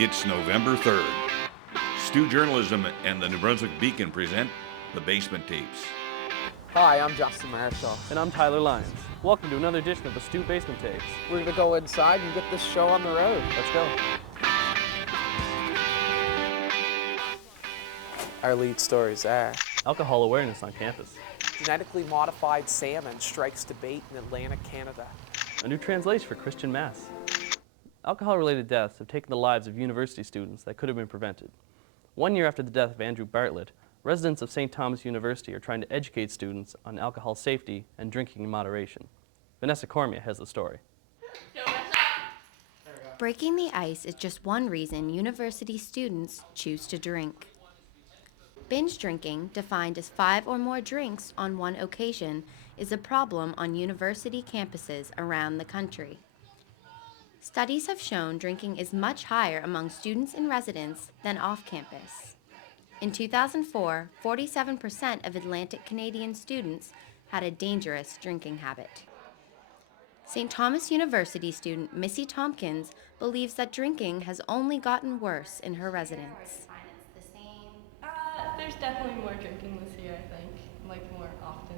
It's November 3rd. STU Journalism and the New Brunswick Beacon present the Basement Tapes. Hi, I'm Justin Marshall. And I'm Tyler Lyons. Welcome to another edition of the STU Basement Tapes. We're going to go inside and get this show on the road. Let's go. Our lead stories are: Alcohol awareness on campus. genetically modified salmon strikes debate in Atlantic Canada. A new translation for Christian Mass. Alcohol-related deaths have taken the lives of university students that could have been prevented. 1 year after the death of Andrew Bartlett, residents of St. Thomas University are trying to educate students on alcohol safety and drinking in moderation. Vanessa Cormier has the story. Breaking the ice is just one reason university students choose to drink. Binge drinking, defined as 5 or more drinks on one occasion, is a problem on university campuses around the country. Studies have shown drinking is much higher among students and residents than off campus. In 2004, 47% of Atlantic Canadian students had a dangerous drinking habit. St. Thomas University student Missy Tompkins believes that drinking has only gotten worse in her residence. There's definitely more drinking this year, I think, like more often.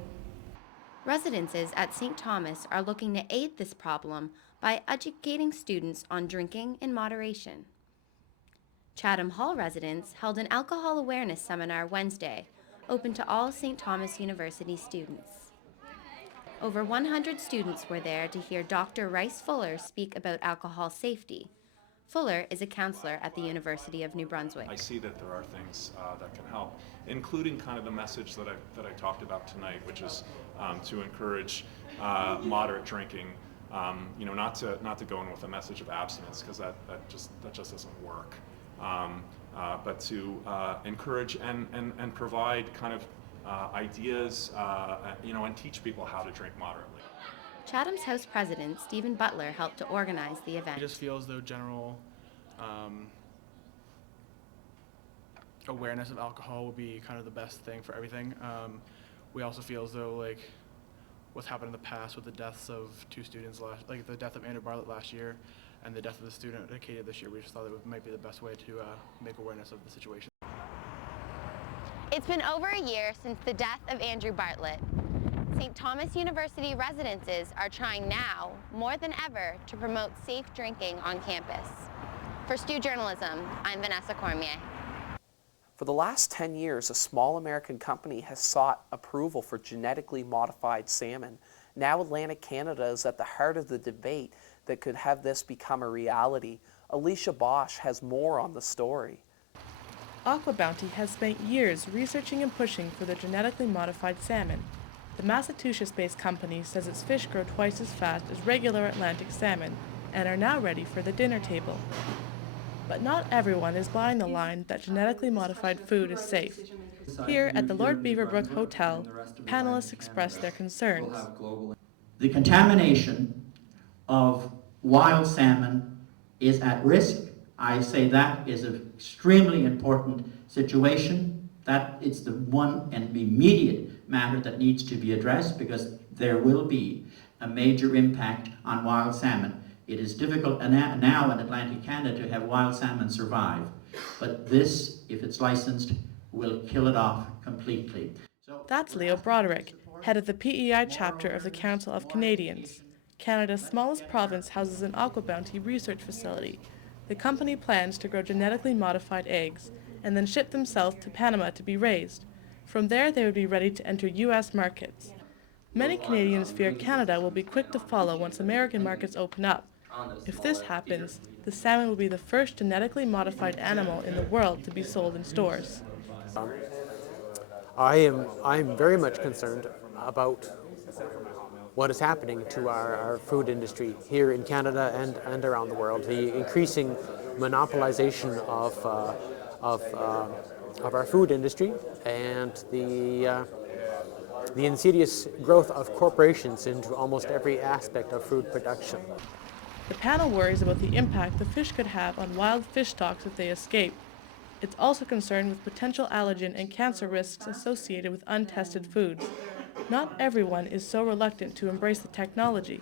Residences at St. Thomas are looking to aid this problem by educating students on drinking in moderation. Chatham Hall residents held an alcohol awareness seminar Wednesday, open to all St. Thomas University students. Over 100 students were there to hear Dr. Rice Fuller speak about alcohol safety. Fuller is a counselor at the University of New Brunswick. I see that there are things that can help, including kind of the message that I talked about tonight, which is to encourage moderate drinking. Not to go in with a message of abstinence, because that just doesn't work. But to encourage and provide kind of ideas, and teach people how to drink moderately. Chatham's House President Stephen Butler helped to organize the event. I just feel as though general awareness of alcohol will be kind of the best thing for everything. We also feel as though what's happened in the past with the deaths of 2 students the death of Andrew Bartlett last year and the death of the student at Acadia this year, we just thought it might be the best way to make awareness of the situation. It's been over a year since the death of Andrew Bartlett. St. Thomas University residences are trying now, more than ever, to promote safe drinking on campus. For STU Journalism, I'm Vanessa Cormier. For the last 10 years, a small American company has sought approval for genetically modified salmon. Now Atlantic Canada is at the heart of the debate that could have this become a reality. Alicia Bosch has more on the story. AquaBounty has spent years researching and pushing for the genetically modified salmon. The Massachusetts-based company says its fish grow twice as fast as regular Atlantic salmon and are now ready for the dinner table. But not everyone is buying the line that genetically modified food is safe. Here at the Lord Beaverbrook Hotel, panelists express their concerns. The contamination of wild salmon is at risk. I say that is an extremely important situation. That it's the one and immediate matter that needs to be addressed, because there will be a major impact on wild salmon. It is difficult now in Atlantic Canada to have wild salmon survive, but this, if it's licensed, will kill it off completely. That's Leo Broderick, head of the PEI chapter of the Council of Canadians. Canada's smallest province houses an AquaBounty research facility. The company plans to grow genetically modified eggs and then ship them south to Panama to be raised. From there, they would be ready to enter U.S. markets. Many Canadians fear Canada will be quick to follow once American markets open up. If this happens, the salmon will be the first genetically modified animal in the world to be sold in stores. I'm very much concerned about what is happening to our food industry here in Canada and around the world. The increasing monopolization of our food industry and the insidious growth of corporations into almost every aspect of food production. The panel worries about the impact the fish could have on wild fish stocks if they escape. It's also concerned with potential allergen and cancer risks associated with untested foods. Not everyone is so reluctant to embrace the technology.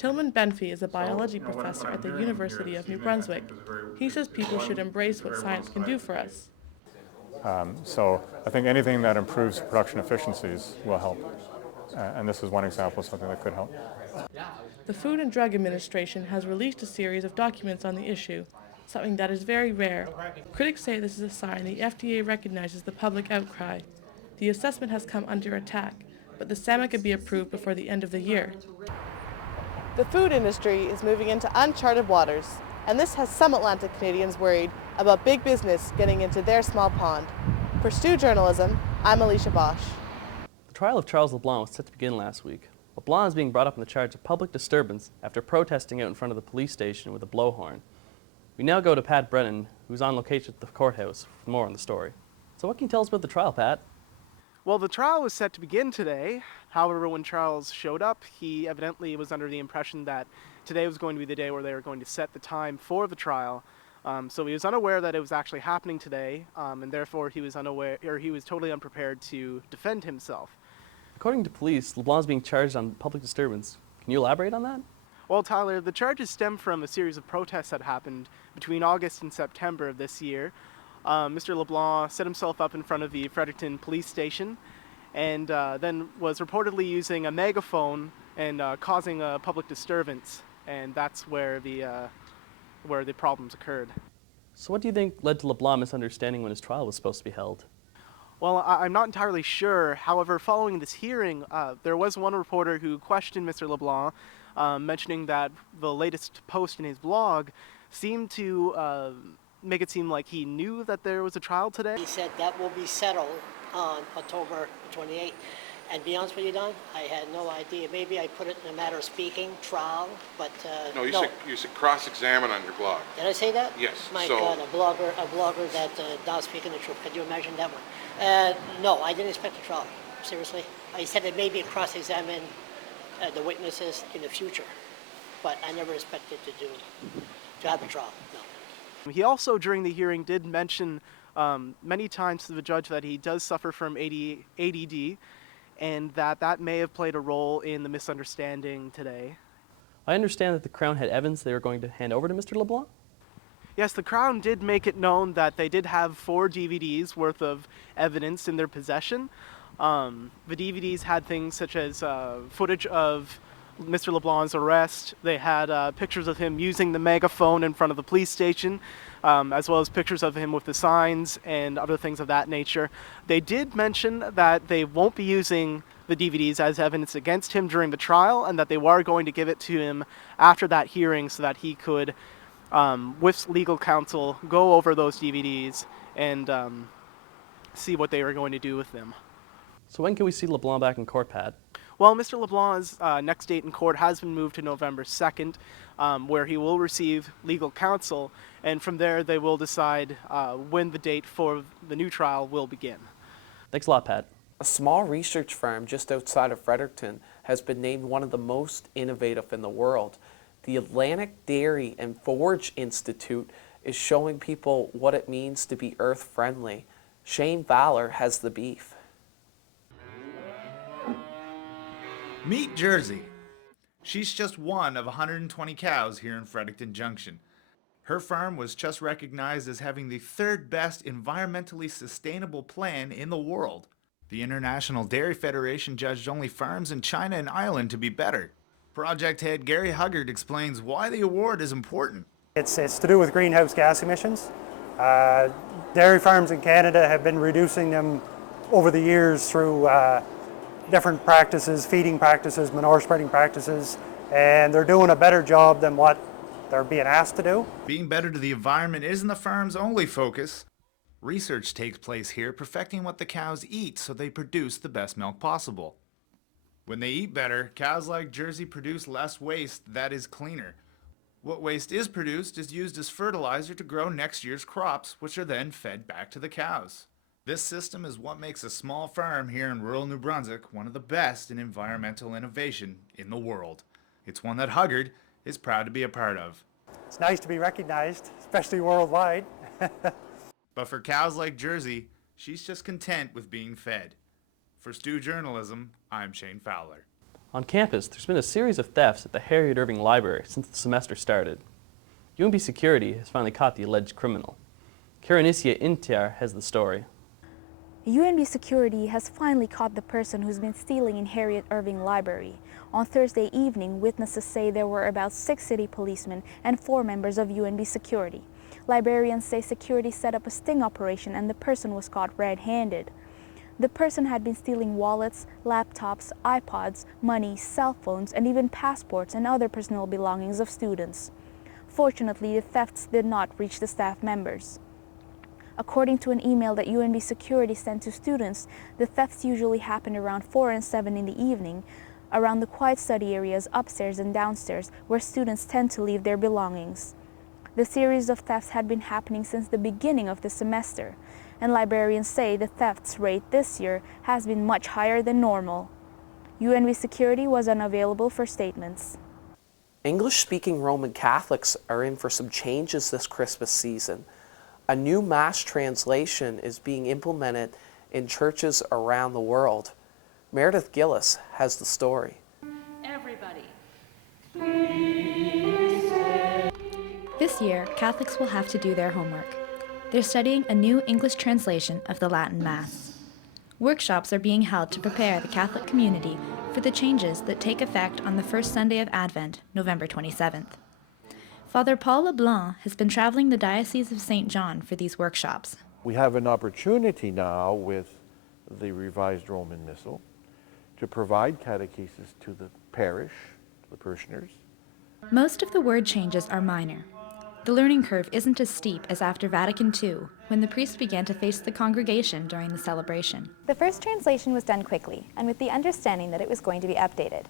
Tillman Benfey is a biology professor at the University of New Brunswick. He says people should embrace what science can do for us. So I think anything that improves production efficiencies will help. And this is one example of something that could help. The Food and Drug Administration has released a series of documents on the issue, something that is very rare. Critics say this is a sign the FDA recognizes the public outcry. The assessment has come under attack, but the salmon could be approved before the end of the year. The food industry is moving into uncharted waters, and this has some Atlantic Canadians worried about big business getting into their small pond. For STU Journalism, I'm Alicia Bosch. The trial of Charles LeBlanc was set to begin last week. LeBlanc is being brought up on the charge of public disturbance after protesting out in front of the police station with a blowhorn. We now go to Pat Brennan, who's on location at the courthouse, for more on the story. So what can you tell us about the trial, Pat? Well, the trial was set to begin today. However, when Charles showed up, he evidently was under the impression that today was going to be the day where they were going to set the time for the trial. So he was unaware that it was actually happening today, and therefore he was totally unprepared to defend himself. According to police, LeBlanc is being charged on public disturbance. Can you elaborate on that? Well, Tyler, the charges stem from a series of protests that happened between August and September of this year. Mr. LeBlanc set himself up in front of the Fredericton police station and then was reportedly using a megaphone and causing a public disturbance, and that's where the problems occurred. So what do you think led to LeBlanc misunderstanding when his trial was supposed to be held? Well, I'm not entirely sure. However, following this hearing, there was one reporter who questioned Mr. LeBlanc, mentioning that the latest post in his blog seemed to make it seem like he knew that there was a trial today. He said that will be settled on October 28th. And to be honest with you, Don, I had no idea. Maybe I put it in a matter of speaking, trial, but no. You said cross-examine on your blog. Did I say that? Yes. My God, a blogger that not speaking the truth. Could you imagine that one? No, I didn't expect a trial. Seriously, I said that maybe cross-examine the witnesses in the future, but I never expected to have a trial. No. He also, during the hearing, did mention many times to the judge that he does suffer from ADD, and that may have played a role in the misunderstanding today. I understand that the Crown had evidence they were going to hand over to Mr. LeBlanc? Yes, the Crown did make it known that they did have 4 DVDs worth of evidence in their possession. The DVDs had things such as footage of Mr. LeBlanc's arrest. They had pictures of him using the megaphone in front of the police station, as well as pictures of him with the signs and other things of that nature. They did mention that they won't be using the DVDs as evidence against him during the trial, and that they were going to give it to him after that hearing so that he could, with legal counsel, go over those DVDs and see what they were going to do with them. So when can we see LeBlanc back in court, Pat? Well, Mr. LeBlanc's next date in court has been moved to November 2nd, where he will receive legal counsel, and from there they will decide when the date for the new trial will begin. Thanks a lot, Pat. A small research firm just outside of Fredericton has been named one of the most innovative in the world. The Atlantic Dairy and Forage Institute is showing people what it means to be earth-friendly. Shane Valor has the beef. Meet Jersey. She's just one of 120 cows here in Fredericton Junction. Her farm was just recognized as having the 3rd best environmentally sustainable plan in the world. The International Dairy Federation judged only farms in China and Ireland to be better. Project head Gary Huggard explains why the award is important. It's to do with greenhouse gas emissions. Dairy farms in Canada have been reducing them over the years through different practices, feeding practices, manure spreading practices, and they're doing a better job than what they're being asked to do. Being better to the environment isn't the farm's only focus. Research takes place here perfecting what the cows eat so they produce the best milk possible. When they eat better, cows like Jersey produce less waste that is cleaner. What waste is produced is used as fertilizer to grow next year's crops, which are then fed back to the cows. This system is what makes a small farm here in rural New Brunswick one of the best in environmental innovation in the world. It's one that Huggard is proud to be a part of. It's nice to be recognized, especially worldwide. But for cows like Jersey, she's just content with being fed. For STU Journalism, I'm Shane Fowler. On campus, there's been a series of thefts at the Harriet Irving Library since the semester started. UNB security has finally caught the alleged criminal. Karanisia Intiar has the story. UNB security has finally caught the person who's been stealing in Harriet Irving Library. On Thursday evening, witnesses say there were about 6 city policemen and 4 members of UNB security. Librarians say security set up a sting operation and the person was caught red-handed. The person had been stealing wallets, laptops, iPods, money, cell phones, and even passports and other personal belongings of students. Fortunately, the thefts did not reach the staff members. According to an email that UNB security sent to students, the thefts usually happen around 4 and 7 in the evening, around the quiet study areas upstairs and downstairs where students tend to leave their belongings. The series of thefts had been happening since the beginning of the semester, and librarians say the thefts rate this year has been much higher than normal. UNB security was unavailable for statements. English-speaking Roman Catholics are in for some changes this Christmas season. A new Mass translation is being implemented in churches around the world. Meredith Gillis has the story. Everybody. This year, Catholics will have to do their homework. They're studying a new English translation of the Latin Mass. Workshops are being held to prepare the Catholic community for the changes that take effect on the first Sunday of Advent, November 27th. Father Paul LeBlanc has been traveling the Diocese of St. John for these workshops. We have an opportunity now with the Revised Roman Missal to provide catechesis to the parish, to the parishioners. Most of the word changes are minor. The learning curve isn't as steep as after Vatican II, when the priest began to face the congregation during the celebration. The first translation was done quickly, and with the understanding that it was going to be updated.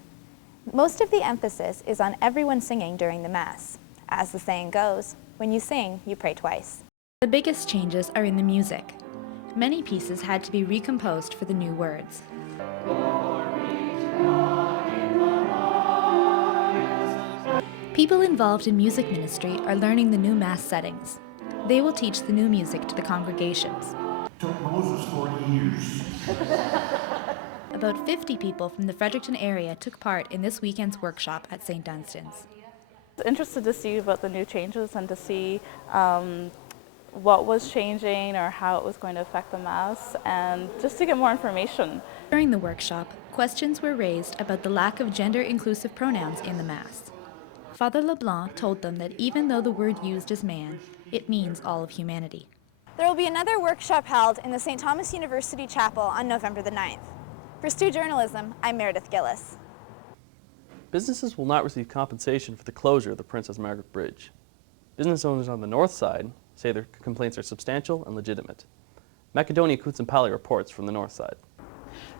Most of the emphasis is on everyone singing during the Mass. As the saying goes, when you sing, you pray twice. The biggest changes are in the music. Many pieces had to be recomposed for the new words. People involved in music ministry are learning the new Mass settings. They will teach the new music to the congregations. It took Moses 40 years. About 50 people from the Fredericton area took part in this weekend's workshop at St. Dunstan's. Interested to see about the new changes and to see what was changing or how it was going to affect the Mass, and just to get more information. During the workshop, questions were raised about the lack of gender-inclusive pronouns in the Mass. Father LeBlanc told them that even though the word used is man, it means all of humanity. There will be another workshop held in the St. Thomas University Chapel on November the 9th. For STU Journalism, I'm Meredith Gillis. Businesses will not receive compensation for the closure of the Princess Margaret Bridge. Business owners on the north side say their complaints are substantial and legitimate. Macedonia Kutsampali reports from the north side.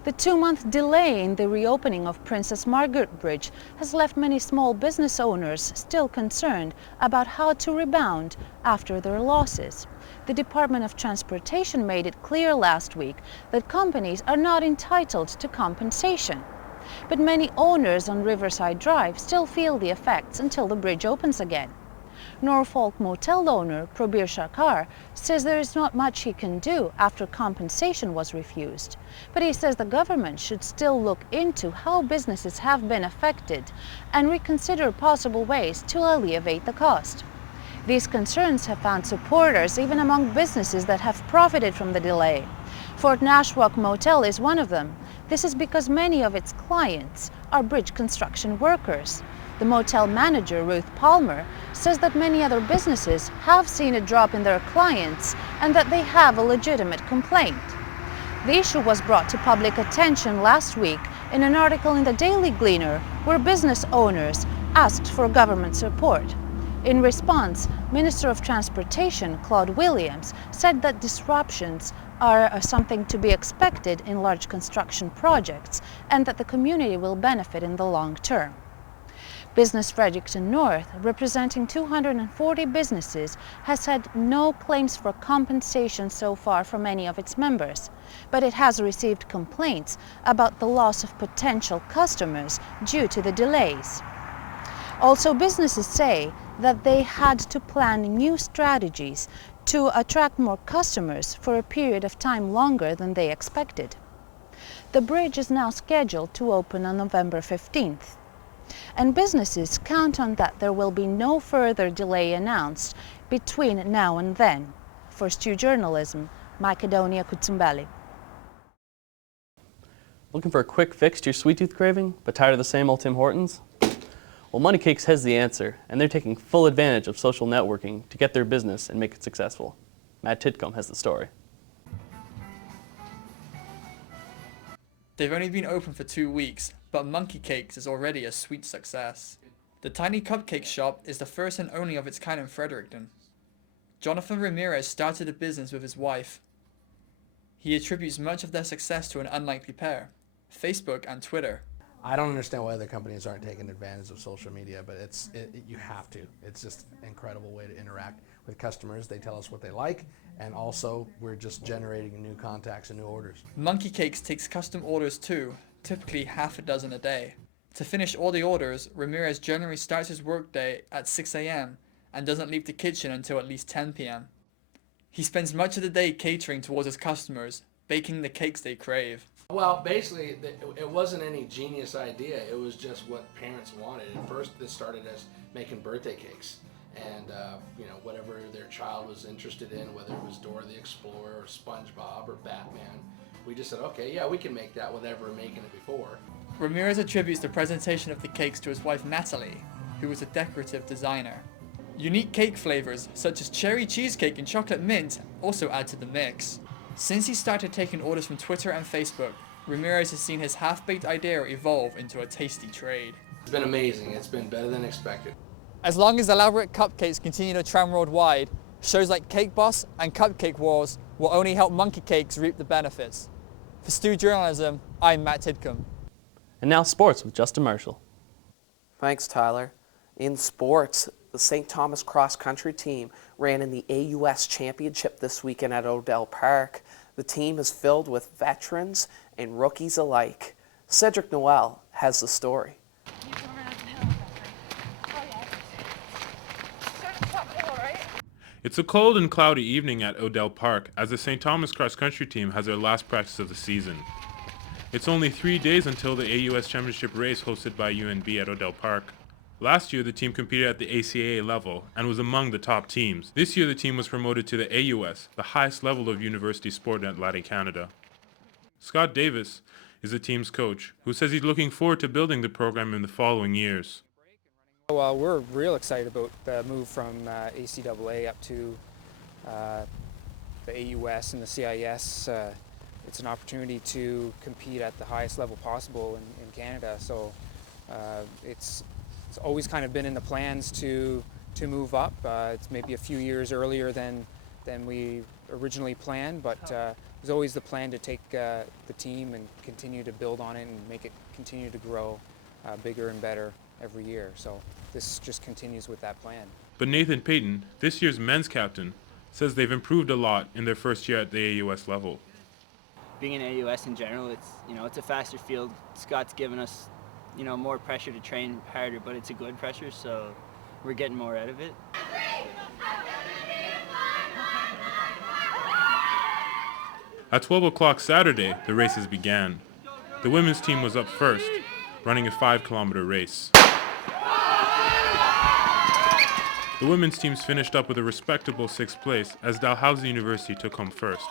The 2-month delay in the reopening of Princess Margaret Bridge has left many small business owners still concerned about how to rebound after their losses. The Department of Transportation made it clear last week that companies are not entitled to compensation. But many owners on Riverside Drive still feel the effects until the bridge opens again. Norfolk motel owner Prabir Shakar says there is not much he can do after compensation was refused. But he says the government should still look into how businesses have been affected and reconsider possible ways to alleviate the cost. These concerns have found supporters even among businesses that have profited from the delay. Fort Nashwauk Motel is one of them. This is because many of its clients are bridge construction workers. The motel manager, Ruth Palmer, says that many other businesses have seen a drop in their clients and that they have a legitimate complaint. The issue was brought to public attention last week in an article in the Daily Gleaner where business owners asked for government support. In response, Minister of Transportation Claude Williams said that disruptions are something to be expected in large construction projects and that the community will benefit in the long term. Business Fredericton North, representing 240 businesses, has had no claims for compensation so far from any of its members, but it has received complaints about the loss of potential customers due to the delays. Also, businesses say that they had to plan new strategies to attract more customers for a period of time longer than they expected. The bridge is now scheduled to open on November 15th. And businesses count on that there will be no further delay announced between now and then. For STU Journalism, Macedonia Kutsumbeli. Looking for a quick fix to your sweet tooth craving, but tired of the same old Tim Hortons? Well, Money Cakes has the answer, and they're taking full advantage of social networking to get their business and make it successful. Matt Titcomb has the story. They've only been open for 2 weeks, but Monkey Cakes is already a sweet success. The tiny cupcake shop is the first and only of its kind in Fredericton. Jonathan Ramirez started a business with his wife. He attributes much of their success to an unlikely pair, Facebook and Twitter. I don't understand why other companies aren't taking advantage of social media, but you have to. It's just an incredible way to interact with customers. They tell us what they like, and also we're just generating new contacts and new orders. Monkey Cakes takes custom orders too, typically half a dozen a day. To finish all the orders, Ramirez generally starts his workday at 6 a.m. and doesn't leave the kitchen until at least 10 p.m. He spends much of the day catering towards his customers, baking the cakes they crave. Well, basically, it wasn't any genius idea. It was just what parents wanted. At first, this started as making birthday cakes, and whatever their child was interested in, whether it was Dora the Explorer or SpongeBob or Batman, we just said, okay, yeah, we can make that without ever making it before. Ramirez attributes the presentation of the cakes to his wife Natalie, who was a decorative designer. Unique cake flavors, such as cherry cheesecake and chocolate mint, also add to the mix. Since he started taking orders from Twitter and Facebook, Ramirez has seen his half-baked idea evolve into a tasty trade. It's been amazing. It's been better than expected. As long as elaborate cupcakes continue to trend worldwide, shows like Cake Boss and Cupcake Wars will only help Monkey Cakes reap the benefits. For STU Journalism, I'm Matt Titcomb. And now sports with Justin Marshall. Thanks, Tyler. In sports, the St. Thomas cross-country team ran in the AUS Championship this weekend at Odell Park. The team is filled with veterans and rookies alike. Cedric Noel has the story. It's a cold and cloudy evening at Odell Park as the St. Thomas cross-country team has their last practice of the season. It's only 3 days until the AUS Championship race hosted by UNB at Odell Park. Last year, the team competed at the ACAA level and was among the top teams. This year, the team was promoted to the AUS, the highest level of university sport in Atlantic Canada. Scott Davis is the team's coach, who says he's looking forward to building the program in the following years. Well, we're real excited about the move from ACAA up to the AUS and the CIS. It's an opportunity to compete at the highest level possible in Canada. So it's always kind of been in the plans to move up. It's maybe a few years earlier than we originally planned, but it was always the plan to take the team and continue to build on it and make it continue to grow bigger and better every year. So this just continues with that plan. But Nathan Payton, this year's men's captain, says they've improved a lot in their first year at the AUS level. Being in AUS in general, it's a faster field. Scott's given us more pressure to train harder, but it's a good pressure, so we're getting more out of it. At 12 o'clock Saturday, the races began. The women's team was up first, running a 5-kilometer race. The women's teams finished up with a respectable 6th place as Dalhousie University took home first,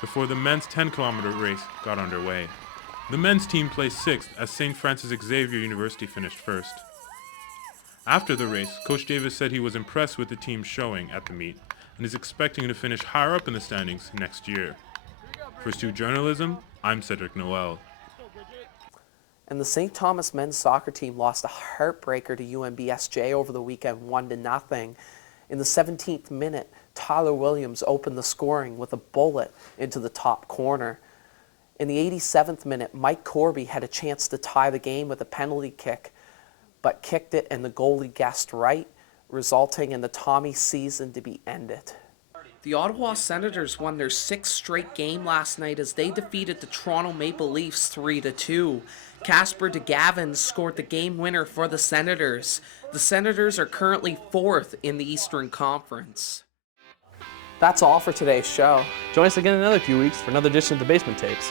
before the men's 10-kilometer race got underway. The men's team placed 6th as St. Francis Xavier University finished first. After the race, Coach Davis said he was impressed with the team's showing at the meet and is expecting to finish higher up in the standings next year. For STU Journalism, I'm Cedric Noel. And the St. Thomas men's soccer team lost a heartbreaker to UNBSJ over the weekend, 1-0. In the 17th minute, Tyler Williams opened the scoring with a bullet into the top corner. In the 87th minute, Mike Corby had a chance to tie the game with a penalty kick, but kicked it and the goalie guessed right, resulting in the Tommy season to be ended. The Ottawa Senators won their 6th straight game last night as they defeated the Toronto Maple Leafs 3-2. Casper DeGavin scored the game winner for the Senators. The Senators are currently 4th in the Eastern Conference. That's all for today's show. Join us again in another few weeks for another edition of the Basement Tapes.